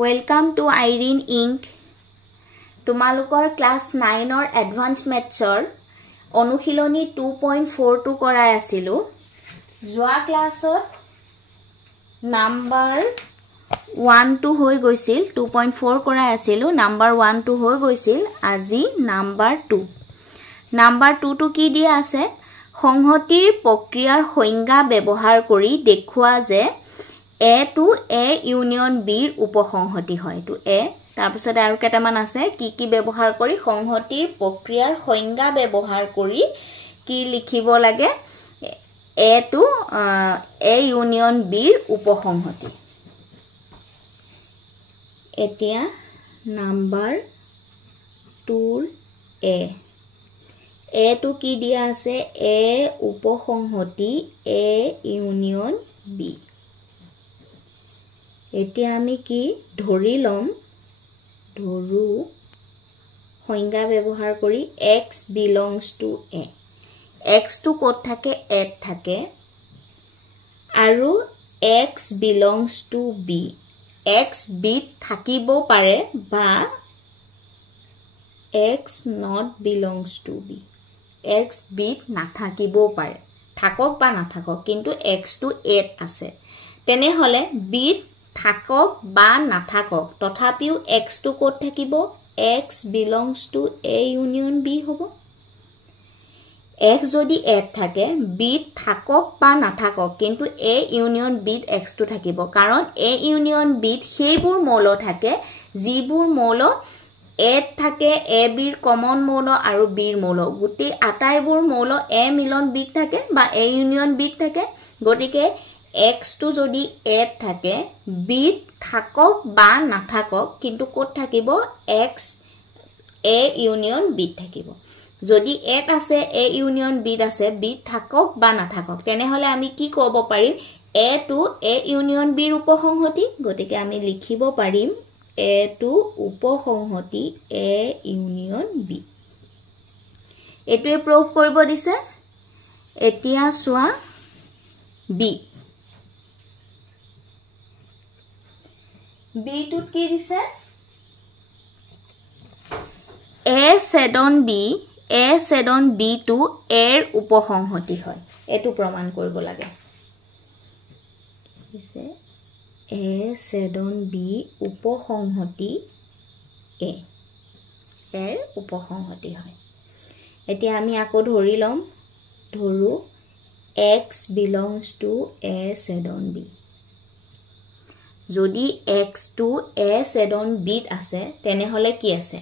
Welcome to Irene Inc. তোমালোকৰ class 9 ৰ advance মেথছৰ অনুশীলনী 2.42 কৰাই আছিলো যোৱা ক্লাছত নাম্বাৰ 1 2 হৈ গৈছিল 2.4 কৰাই আছিলো নাম্বাৰ 1 2 হৈ গৈছিল আজি নাম্বাৰ 2 নাম্বাৰ 2 টো কি দিয়া আছে সংহতিৰ প্ৰক্ৰিয়াৰ সংজ্ঞা ব্যৱহাৰ কৰি দেখুৱা যে A to A union B উপসংহতি হয় তো A তাৰপিছত আৰু কেটামান আছে কি ব্যৱহাৰ কৰি সংহতিৰ প্ৰক্ৰিয়াৰ সংজ্ঞা ব্যৱহাৰ কৰি কি লিখিব লাগে A to A union B উপসংহতি এতিয়া নাম্বাৰ 2 A to কি দিয়া আছে A উপসংহতি A union B এতিয়া আমি কি ধৰি লম ধৰু সংজ্ঞা ব্যৱহাৰ কৰি x belongs to A x to ক'ত থাকে a থাকে আৰু x belongs to B x b থাকিব পাৰে বা x not belongs to B x b নাথাকিব পাৰে থাকক বা নাথাকক কিন্তু x to a আছে তেনে হলে b থাকক বা নাথাকক তথাপিও x to ক'ত থাকিব x belongs to A union B হ'ব x যদি a থাকে b থাকক বা নাথাকক কিন্তু A union B x to থাকিব কাৰণ A union B সেইবোৰ মৌল থাকে যিবোৰ মৌল a থাকে a b ৰ কমন মৌল আৰু b ৰ মৌল গুটি আটাইবোৰ মৌল a মিলন b থাকে বা A union B থাকে গটিকে x to যদি a থাকে b থাকক বা নাথাকক কিন্তু ক'ত থাকিব x A union B থাকিব যদি a আছে A union B আছে b থাকক বা নাথাকক তেনে হলে আমি কি ক'ব পাৰিম A to A union B ৰ উপসংহতি গটিকে আমি লিখিব পাৰিম A to উপসংহতি A union B এটোৱে প্ৰয়োগ কৰিব দিছে এতিয়া সোৱা B B টুত কি দিছে A ছেদন B টু A ৰ উপসংহতি হয় এটো প্ৰমাণ কৰিব লাগে দিছে A ছেদন B উপসংহতি A এৰ উপসংহতি হয় এতিয়া আমি আকৌ ধৰি লম ধৰু x belongs to A ছেদন B যদি x to A ছেদন B আছে তেনে হলে কি আছে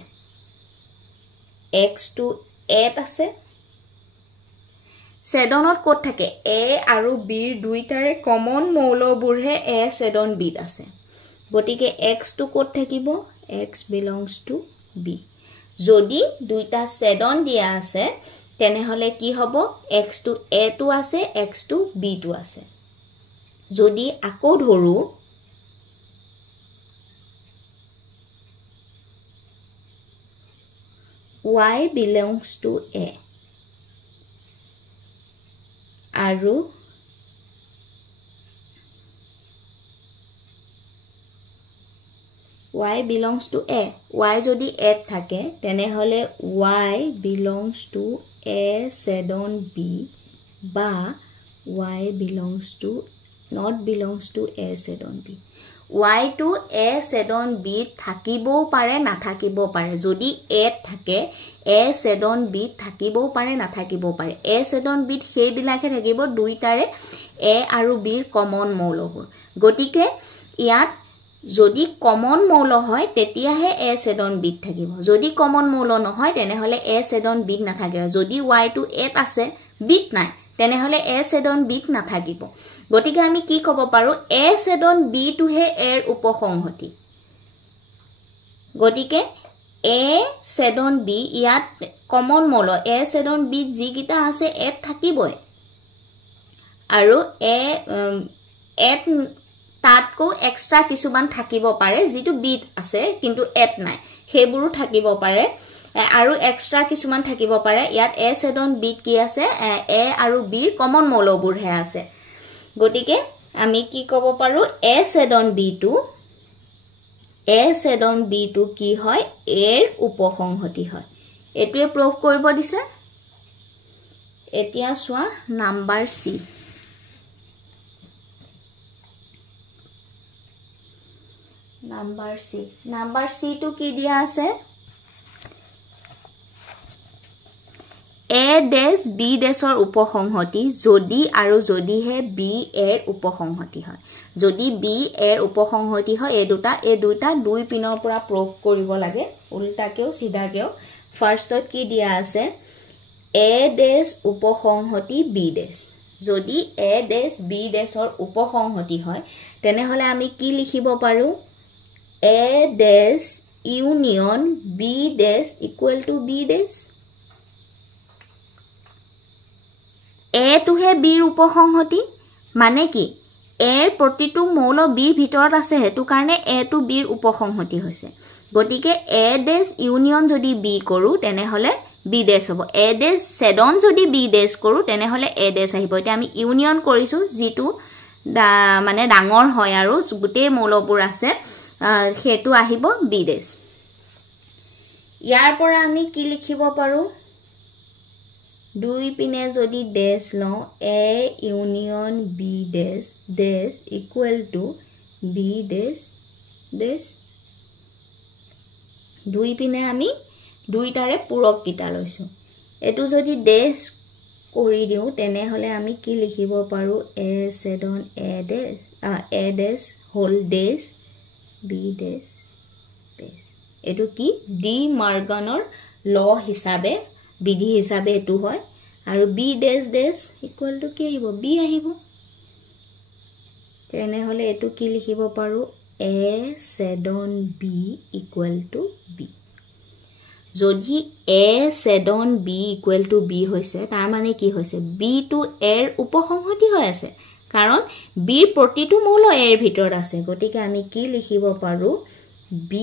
x to A আছে ছেদনত ক'ত থাকে A আৰু B ৰ দুইটাৰে কমন মৌলবোৰহে A ছেদন B আছে গটিকে x to ক'ত থাকিব x belongs to B যদি দুইটা ছেদন দিয়া আছে তেনে হলে কি হ'ব x to A to আছে x to B to আছে যদি আকৌ ধৰু y belongs to A আৰু y belongs to A y যদি a থাকে তেনে হলে y belongs to A ছেদন B বা y belongs to not belongs to A ছেদন B y to A ছেদন B থাকিবও পাৰে নাথাকিবও পাৰে যদি a থাকে A ছেদন B থাকিবও পাৰে নাথাকিবও পাৰে A ছেদন B সেইবিলাকে থাকিব দুইটাৰে A আৰু B ৰ কমন মৌলবোৰ গটিকে ইয়াত যদি কমন মৌল হয় তেতিয়াহে A ছেদন B থাকিব যদি কমন মৌল নহয় তেনে হলে A ছেদন B নাথাকে যদি y to a আছে b নাই তেনে হলে A ছেদন B নাথাকিব গটিকে আমি কি ক'ব পাৰো A ছেদন B টু হে A ৰ উপসংহতি গটিকে A ছেদন B ইয়াত কমন মৌল A ছেদন B যি কিটা আছে a থাকিবই আৰু a তাতকো এক্সট্ৰা কিছুমান থাকিব পাৰে যেটো b আছে কিন্তু a নাই হেবোৰো থাকিব পাৰে আৰু এক্সট্ৰা কিছুমান থাকিব পাৰে ইয়াত A ছেদন B কি আছে A আৰু B ৰ কমন মৌলবোৰ হে আছে গটিকে আমি কি ক'ব পাৰো A ছেদন B to a said on b to কি হয় a এর উপসংহতি হয় এটোৱে প্ৰুভ কৰিব দিছে এতিয়া সোৱা নাম্বাৰ সি নাম্বাৰ সি টু কি দিয়া আছে a dash b dashৰ উপসংহতি যদি আৰু যদিহে b এৰ উপসংহতি হয় যদি b এৰ উপসংহতি হয় এই দুটা দুই পিনৰ পৰা প্ৰুভ কৰিব লাগে উল্টাকেও সিধাকেও ফাৰ্ষ্টত কি দিয়া আছে a dash উপসংহতি b dash যদি a dash b dashৰ উপসংহতি হয় তেনেহলে আমি কি লিখিব পাৰো a dash union b dash equal to b dash a to he b ৰ উপসংহতি মানে কি a ৰ প্ৰতিটো মৌল b ৰ ভিতৰত আছে হেতু কাৰণে a to b ৰ উপসংহতি হৈছে গটিকে a dash union যদি b কৰো তেনেহলে b dash হ'ব a dash said on যদি b dash কৰো তেনেহলে a dash আহিব এটা আমি ইউনিয়ন কৰিছো যেটো মানে ডাঙৰ হয় আৰু গুটে মৌলবোৰ আছে হেতু আহিব b dash ইয়াৰ পৰা আমি কি লিখিব পাৰো দুই পিনে যদি ডেশ লও a union b dash equal to b dash দুই পিনে আমি দুইটাৰে পূৰক কিটা লৈছো এটো যদি ডেশ কৰি দিও তেনে হলে আমি কি লিখিব পাৰো a said on a dash whole dash b dash এটো কি ডি মৰ্গানৰ ল হিচাবে বিধি হিচাবে এটো হয় আৰু b dash equal to কি আহিব b আহিব তেনে হলে এটো কি লিখিব পাৰো a said on b equal to b যদি a said on b equal to b হৈছে তাৰ মানে কি হৈছে b to a ৰ উপসংহতি হৈ আছে কাৰণ b ৰ প্ৰতিটো মৌল a ৰ ভিতৰত আছে গটিকে আমি কি লিখিব পাৰো b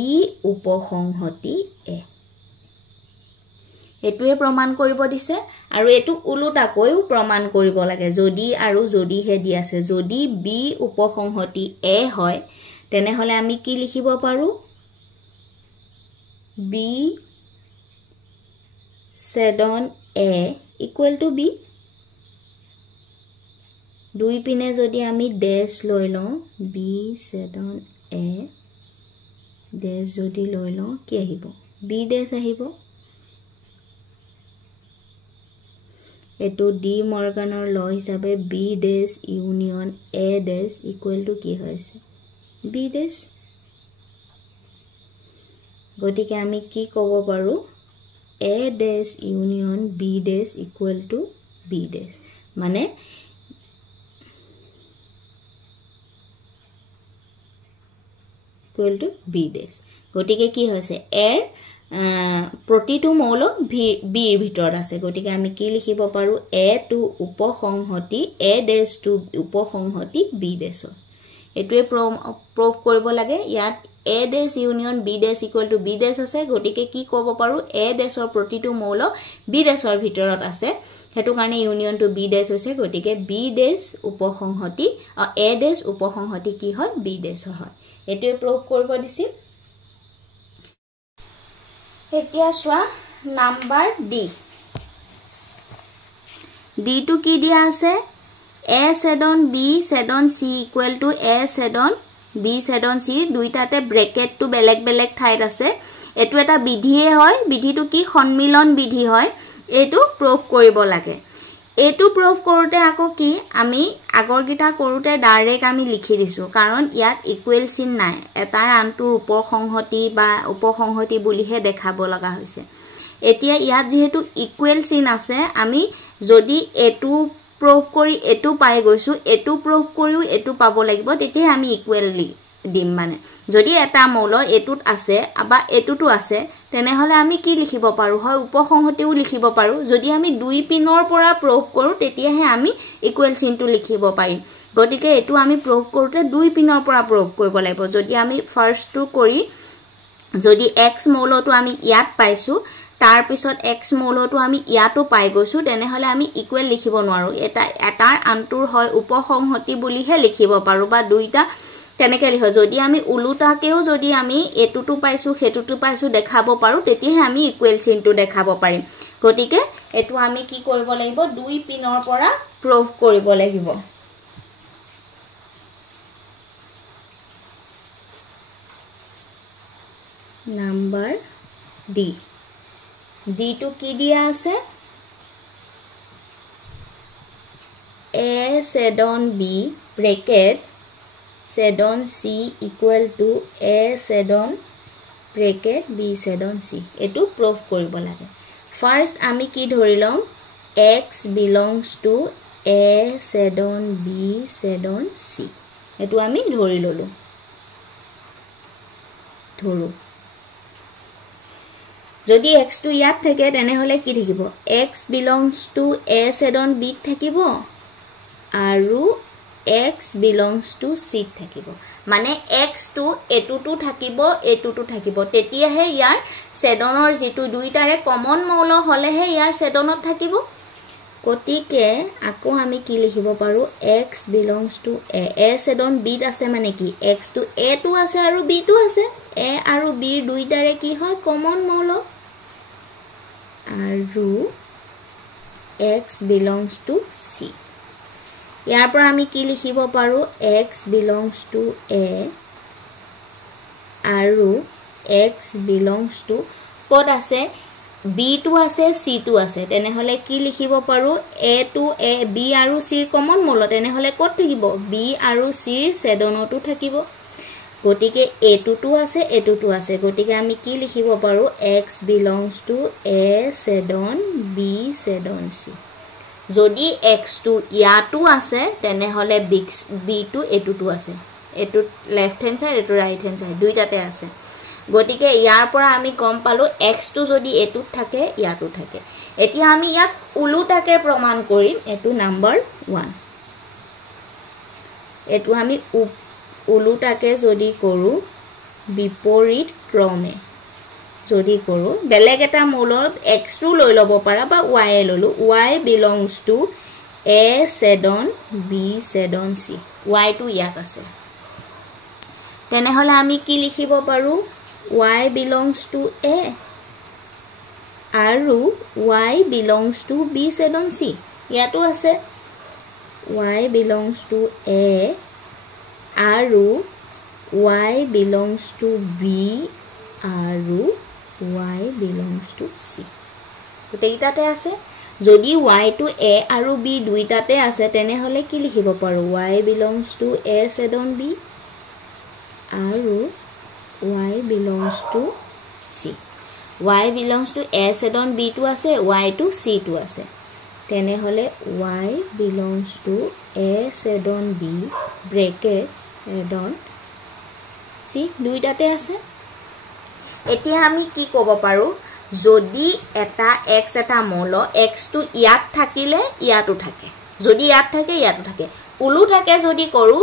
উপসংহতি a এটোৱে প্ৰমাণ কৰিব দিছে আৰু এটো উলুটাকৈও প্ৰমাণ কৰিব লাগে যদি আৰু যদি হে দি আছে যদি b উপসংহতি a হয় তেনে হলে আমি কি লিখিব পাৰো b said on a equal to b দুই পিনে যদি আমি ডেশ লৈ লও b said on a ডেশ যদি লৈ লও কি আহিব b ডেশ আহিব এটো ডি মৰ্গানৰ ল হিচাবে b dash union a dash equal to কি হৈছে b dash গটিকে আমি কি ক'ব পাৰো a dash union b dash equal to b dash মানে equal to b dash গটিকে কি হৈছে a প্ৰতিটো মৌল b ৰ ভিতৰত আছে গটিকে আমি কি লিখিব পাৰো a to উপসংহতি a dash to উপসংহতি b dash এটোৱে প্ৰুভ কৰিব লাগে ইয়াত a dash union b dash equal to b dash আছে গটিকে কি ক'ব পাৰো a dash ৰ প্ৰতিটো মৌল b dash ৰ ভিতৰত আছে হেতু কাৰণে ইউনিয়ন টু b dash হৈছে গটিকে b dash উপসংহতি a dash উপসংহতি কি হয় b dash হয় এটোৱে প্ৰুভ কৰিব দিছিল এতিয়া সোৱা নাম্বাৰ ডি টু কি দিয়া আছে a said on b said on c equal to a said on b said on c দুইটাতে ব্ৰেকেট টু বেলেগ বেলেগ ঠাইত আছে এটো এটা বিধিয়ে হয় বিধিটো কি সন্মিলন বিধি হয় এটো প্ৰুভ কৰিব লাগে এটো প্ৰুভ কৰোতে আকৌ কি আমি আগৰ গিটা কৰোতে ডাইৰেক্ট আমি লিখি দিছো কাৰণ ইয়াত ইকুৱেল চিন নাই এটাৰ আনটোৰ উপসংহতি বা উপসংহতি বুলিহে দেখাব লগা হৈছে এতিয়া ইয়াত যেহেতু ইকুৱেল চিন আছে আমি যদি এটো প্ৰুভ কৰি এটো পাই গৈছো এটো প্ৰুভ কৰিও এটো পাব লাগিব তেতিয়া আমি ইকুৱেলি দিম মানে যদি এটা মৌল এটুত আছে বা এটুটো আছে তেনে হলে আমি কি লিখিব পাৰো হয় উপসংহতিও লিখিব পাৰো যদি আমি দুই পিনৰ পৰা প্ৰুভ কৰো তেতিয়াহে আমি ইকুৱেল চিনটো লিখিব পাৰিম গটিকে এটো আমি প্ৰুভ কৰোতে দুই পিনৰ পৰা প্ৰুভ কৰিব লাগিব যদি আমি ফাৰ্ষ্টটো কৰি যদি x মৌলটো আমি ইয়াত পাইছো তাৰ পিছত x মৌলটো আমি ইয়াতো পাই গৈছো তেনে হলে আমি ইকুৱেল লিখিব নোৱাৰো এটা এটাৰ আনটোৰ হয় উপসংহতি বুলিহে লিখিব পাৰো বা দুইটা তেনেকৈ লিখো যদি আমি উলুটাকেও যদি আমি এটুটো পাইছো হেতুটো পাইছো দেখাব পাৰো তেতিয়াহে আমি ইকুৱেল চিনটো দেখাব পাৰিম গতিকে এটো আমি কি কৰিব লাগিব দুই পিনৰ পৰা প্ৰুভ কৰিব লাগিব নাম্বাৰ ডি ডি টু কি দিয়া আছে a sed on b bracket sed on c equal to a sed on bracket b sed on c এটো proof কৰিব লাগে ফাৰ্স্ট আমি কি ধৰি লম x belongs to a sed on b sed on c এটো আমি ধৰি ললো ধৰু যদি x টো ইয়াত থাকে তেনে হলে কি থাকিব x belongs to a sed on b থাকিব আৰু x belongs to c থাকিব মানে x টো এটুটো থাকিব তেতিয়াহে ইয়াৰ সেডনৰ যেটো দুইটাৰে কমন মৌল হলেহে ইয়াৰ সেডনত থাকিব গতিকে আকৌ আমি কি লিখিব পাৰো x belongs to a সেডন b আছে মানে কি x টো a টো আছে আৰু b টো আছে a আৰু b দুইটাৰে কি হয় কমন মৌল আৰু x belongs to c ইয়াৰ পৰা আমি কি লিখিব পাৰো x belongs to a আৰু x belongs to কত আছে b টো আছে c টো আছে তেনে হলে কি লিখিব পাৰো a to a b আৰু c ৰ কমন মৌল তেনে হলে কত থাকিব b আৰু c ৰ সেডনটো থাকিব গটিকে a টো আছে গটিকে আমি কি লিখিব পাৰো x belongs to a সেডন b সেডন c যদি x টো ইয়াটো আছে তেনে হলে b টো এটুটো আছে এটু লেফট হ্যান্ড সাইড এটু রাইট হ্যান্ড সাইড দুইটাতে আছে গটিকে ইয়াৰ পৰা আমি কম পালো x টো যদি এটুত থাকে ইয়াটো থাকে এতিয়া আমি ইয়াক উলুটাকে প্ৰমাণ কৰিম এটু নাম্বাৰ 1 এটু আমি উলুটাকে যদি কৰো বিপৰীত ক্ৰমে যদি কৰো বেলেগ এটা মৌলত x টো লৈ লব পাৰা বা y ললো y belongs to a sed on b sed on c y টো ইয়াত আছে তেনে হলে আমি কি লিখিব পাৰো y belongs to a আৰু y belongs to b sed on c ইয়াতো আছে y belongs to a আৰু y belongs to b আৰু y belongs to c গোটেইটাতে আছে যদি y to a আৰু b দুইটাতে আছে তেনে হলে কি লিখিব পাৰো y belongs to a sed on b আৰু y belongs to c y belongs to a sed on b টো আছে y to c টো আছে তেনে হলে y belongs to a sed on b bracket sed on c দুইটাতে আছে এতিয়া আমি কি কব পাৰো যদি এটা x এটা মৌল x টো ইয়াত থাকিলে ইয়াটো থাকে যদি ইয়াত থাকে ইয়াটো থাকে উলু থাকে যদি কৰো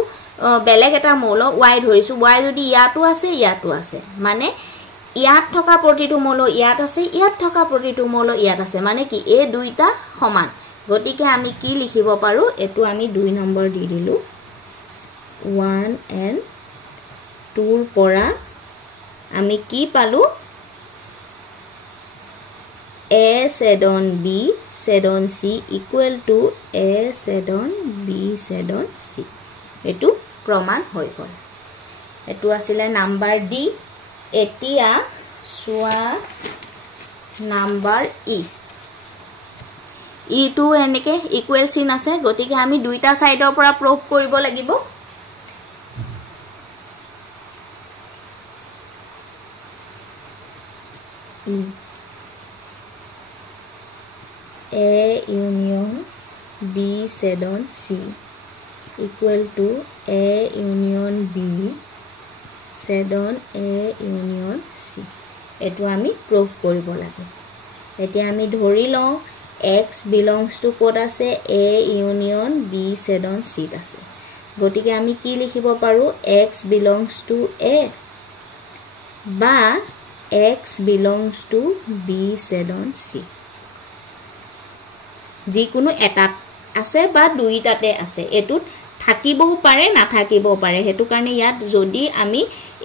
বেলেগ এটা মৌল y ধৰিছো y যদি ইয়াটো আছে মানে ইয়াত থকা প্ৰতিটো মৌল ইয়াত আছে ইয়াত থকা প্ৰতিটো মৌল ইয়াত আছে মানে কি এই দুইটা সমান গটিকে আমি কি লিখিব পাৰো এটো আমি 2 নম্বৰ দি দিলু 1 and 2 ৰ পৰা আমি কি পালো a sed on b sed on c equal to a sed on b sed on c এটো প্ৰমাণ হৈ গল এটো আছিল নাম্বাৰ ডি এতিয়া সোয়া নাম্বাৰ ই টু এনেকে ইকুৱেল চিন আছে গটিকে আমি দুইটা সাইডৰ পৰা প্ৰুভ কৰিব লাগিব A union B sed on C equal to A union B sed on A union C এটো আমি প্ৰুভ কৰিব লাগে এতিয়া আমি ধৰি লও x belongs to ক'ত আছে A union B sed on C আছে গটিকে আমি কি লিখিব পাৰো x belongs to A বা x belongs to B sed on C যিকোনো এটাত আছে বা দুইটাতে আছে এটুত থাকিবও পাৰে নাথাকিবও পাৰে হেতু কাৰণে ইয়াত যদি আমি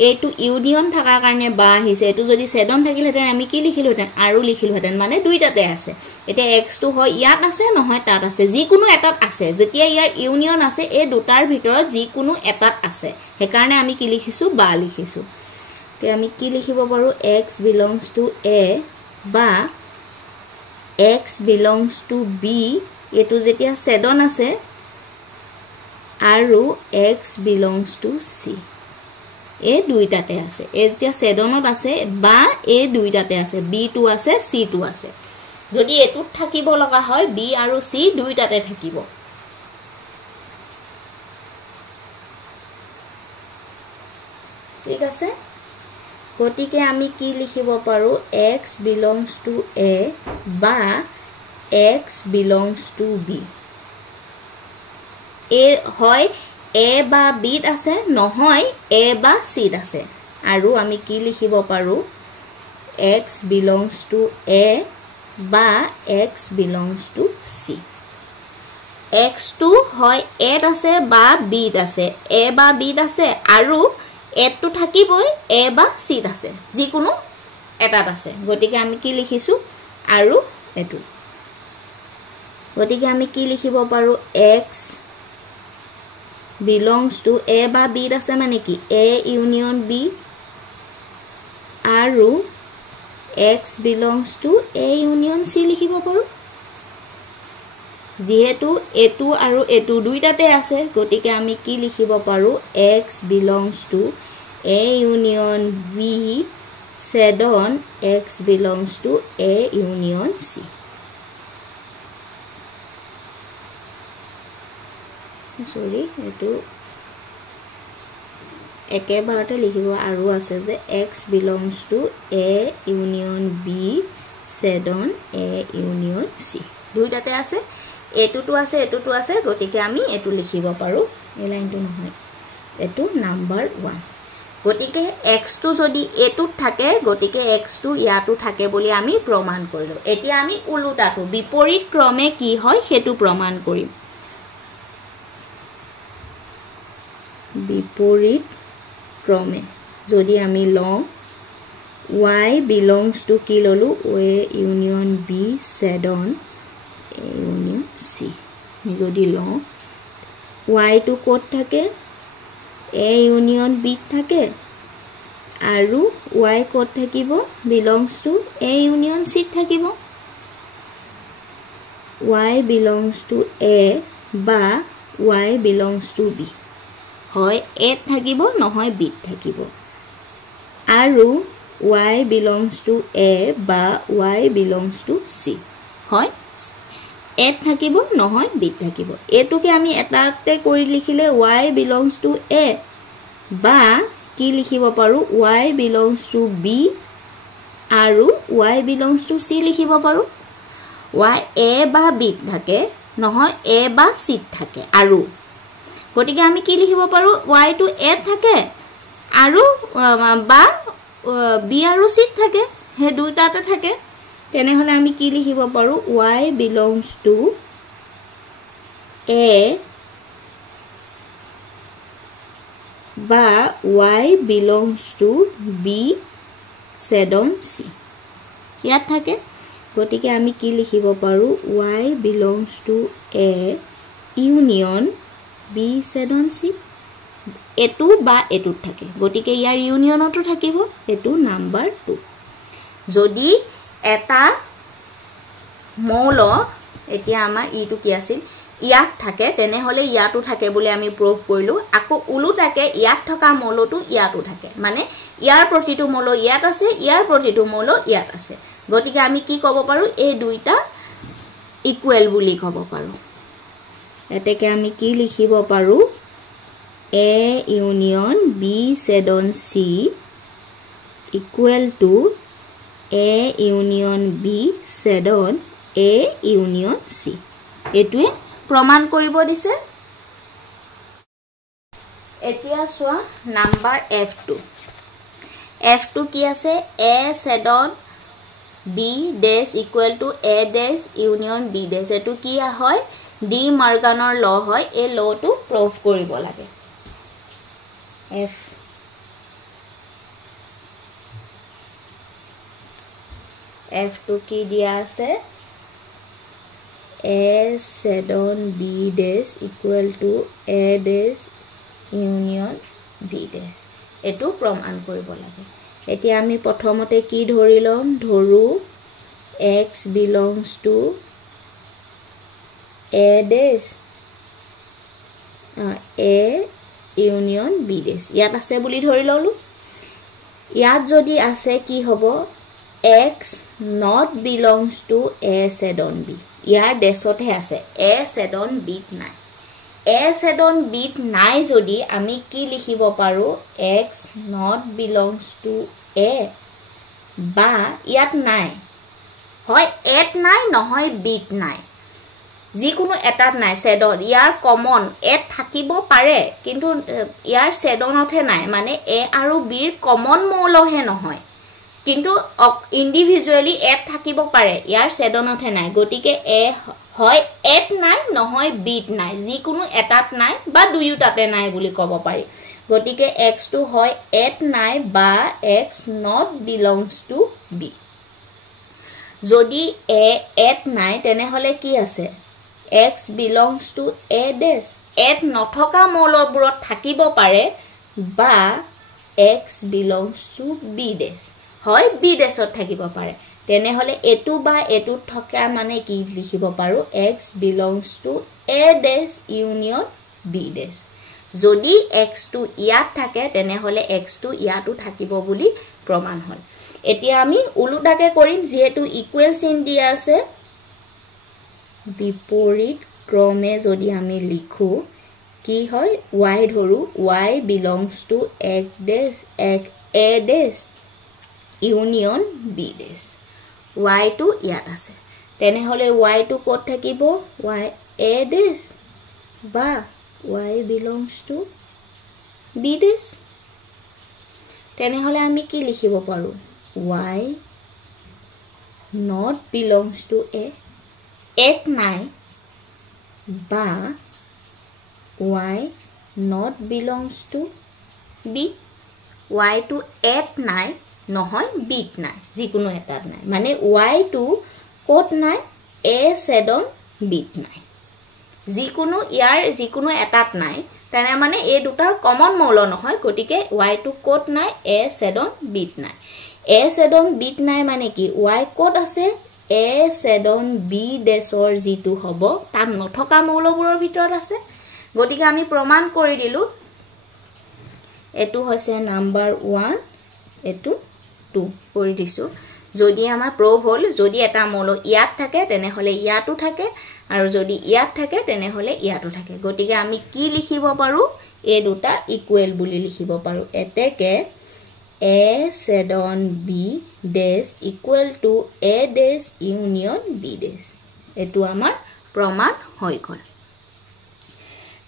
এটো ইউনিয়ন থাকা কাৰণে বা আহিছে এটো যদি সেডন থাকিলহেতেন আমি কি লিখিলোহেতেন আৰু লিখিলোহেতেন মানে দুইটাতে আছে এটা x টো হয় ইয়াত আছে নহয় তাত আছে যি কোনো এটাত আছে যেতিয়া ইয়াৰ ইউনিয়ন আছে এই দুটাৰ ভিতৰত যি কোনো এটাত আছে হে কাৰণে আমি কি লিখিছো বা লিখিছো তে আমি কি লিখিব পাৰো x belongs to a বা x belongs to b এটো যেতিয়া সেডন আছে আৰু x belongs to c এ দুইটাতে আছে এতিয়া সেডনত আছে বা এ দুইটাতে আছে b টো আছে c টো আছে যদি এটুত থাকিব লগা হয় b আৰু c দুইটাতে থাকিব ঠিক আছে গতিকে আমি কি লিখিব পাৰো x belongs to a বা x belongs to b এ হয় a বা b ত আছে নহয় a বা c ত আছে আৰু আমি কি লিখিব পাৰো x belongs to a বা x belongs to c x টো হয় a ত আছে বা b ত আছে a বা b ত আছে আৰু a টো থাকিবই a বা c ত আছে যি কোনো এটাত আছে গতিকে আমি কি লিখিছো আৰু এটো গতিকে আমি কি লিখিব পাৰো x belongs to a বা b ত আছে মানে কি a union b আৰু x belongs to a union c লিখিব পাৰো যেহেতু এটো আৰু এটো দুইটাতে আছে গতিকে আমি কি লিখিব পাৰো x belongs to a union b সেডন x belongs to a union c sorry এটো একেবাৰতে লিখিব আৰু আছে যে x belongs to a union b সেডন a union c দুইটাতে আছে এটোটো আছে গতিকে আমি এটো লিখিব পাৰো এই লাইনটো নহয় এটো নাম্বার 1 গতিকে x টো যদি এটোত থাকে গতিকে x টো ইয়াটো থাকে বুলি আমি প্ৰমাণ কৰিলো এতিয়া আমি উলুটাটো বিপৰীত ক্ৰমে কি হয় হেতু প্ৰমাণ কৰিম বিপৰীত ক্ৰমে যদি আমি লওঁ y belongs to কি ললো a union b সেডন a union c যদি লওঁ y টো ক'ত থাকে a union b থাকে আৰু y ক'ত থাকিব belongs to a union c থাকিব y belongs to a বা y belongs to b হয় a থাকিব নহয় b থাকিব আৰু y belongs to a বা y belongs to c হয় a থাকিব নহয় b থাকিব এটোকে আমি এটাতে কৰি লিখিলে y belongs to a বা কি লিখিব পাৰো y belongs to b আৰু y belongs to c লিখিব পাৰো y a বা b থাকে নহয় a বা c থাকে আৰু গতিকে আমি কি লিখিব পাৰো y টো a থাকে আৰু বা b আৰু c থাকে হে দুইটাতে থাকে তেনে হলে আমি কি লিখিব পাৰো y belongs to a বা y belongs to b সেডন c ইয়াত থাকে গতিকে আমি কি লিখিব পাৰো y belongs to a union b সেডন c এটো বা এটো থাকে গতিকে ইয়াৰ ইউনিয়নটো থাকিব এটো নাম্বাৰ 2 যদি এটা মৌল এতিয়া আমাৰ ইটো কি আছিল ইয়াত থাকে তেনে হলে ইয়াতো থাকে বুলি আমি প্ৰুভ কৰিলো আকৌ উলুটাকে ইয়াত থকা মৌলটো ইয়াতো থাকে মানে ইয়াৰ প্ৰতিটো মৌল ইয়াত আছে ইয়াৰ প্ৰতিটো মৌল ইয়াত আছে গতিকে আমি কি ক'ব পাৰো এই দুইটা ইকুৱেল বুলি ক'ব পাৰো এতেকে আমি কি লিখিব পাৰো a union b সেডন c equal to a union b সেডন a union c এটোৱে প্ৰমাণ কৰিব দিছে এতিয়া সোৱা নাম্বার f2 কি আছে a সেডন b dash equal to a dash union b dash এটো কি হয় ডি মৰ্গানৰ ল হয় এই লটো প্ৰুভ কৰিব লাগে F to কি দিয়া আছে A sedon B dash equal to A dash union B dash এটো প্ৰমাণ কৰিব লাগে এতিয়া আমি প্ৰথমতে কি ধৰি লম ধৰু x belongs to A dash A union B dash ইয়াত আছে বুলি ধৰি ললো ইয়াত যদি আছে কি হ'ব x not belongs to A sedon B ইয়াৰ ডেছতহে আছে A sedon B নাই A sedon B নাই যদি আমি কি লিখিব পাৰো x not belongs to A বা ইয়াত নাই হয় A নাই নহয় B নাই যিকোনো এটাত নাই sedon ইয়াৰ কমন A থাকিব পাৰে কিন্তু ইয়াৰ sedonতহে নাই মানে A আৰু B ৰ কমন মৌলহে নহয় কিন্তু ইন্ডিভিজুয়ালি এট থাকিব পাৰে ইয়াৰ sedonতহে নাই গটিকে এ হয় এট নাই নহয় বিট নাই যিকোনো এটাত নাই বা দুয়োটাতে নাই বুলি ক'ব পাৰি গটিকে x টো হয় এট নাই বা x not belongs to b যদি এ এট নাই তেনে হলে কি আছে x belongs to a dash at নথকা মৌলবোৰত থাকিব পাৰে বা x belongs to b dash হয় b ডেছত থাকিব পাৰে তেনে হলে এটু বা এটু থকা মানে কি লিখিব পাৰো x belongs to a dash union b dash যদি x টো ইয়াত থাকে তেনে হলে x টো ইয়াতো থাকিব বুলি প্ৰমাণ হল এতিয়া আমি উলুটাকে কৰিম যেহেতু ইকুৱেল চিন দিয়া আছে বিপৰীত ক্ৰমে যদি আমি লিখো কি হয় y ধৰু y belongs to a dash union b dash y to ইয়াত আছে তেনে হলে y to কত থাকিব y a dash বা y belongs to b dash তেনে হলে আমি কি লিখিব পাৰো y not belongs to a এক নাই বা y not belongs to b y to এক নাই নহয় বিট নাই যিকোনো এটাত নাই মানে y টো কোট নাই a sedon বিট নাই যিকোনো এটাত নাই তেনে মানে এই দুটাৰ কমন মৌল নহয় গটিকে y টো কোট নাই a sedon বিট নাই a sedon বিট নাই মানে কি y কোট আছে a sedon b ডেছৰ যিটো হ'ব তাৰ নথকা মৌলবোৰৰ ভিতৰত আছে গটিকে আমি প্ৰমাণ কৰি দিলো এটো হৈছে নাম্বাৰ 1 এটো 2 কৰি দিছো যদি আমাৰ প্ৰুভ হল যদি এটা মৌল ইয়াত থাকে তেনে হলে ইয়াতো থাকে আৰু যদি ইয়াত থাকে তেনে হলে ইয়াতো থাকে গটিকে আমি কি লিখিব পাৰো এই দুটা ইকুৱেল বুলি লিখিব পাৰো এতেকে a sedon b dash equal to a dash union b dash এটো আমাৰ প্ৰমাণ হৈ গল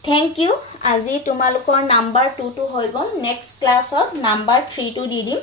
থ্যাংক ইউ আজি তোমালোকৰ নাম্বাৰ 2 হৈ গল নেক্সট ক্লাছত নাম্বাৰ 3 দি দিম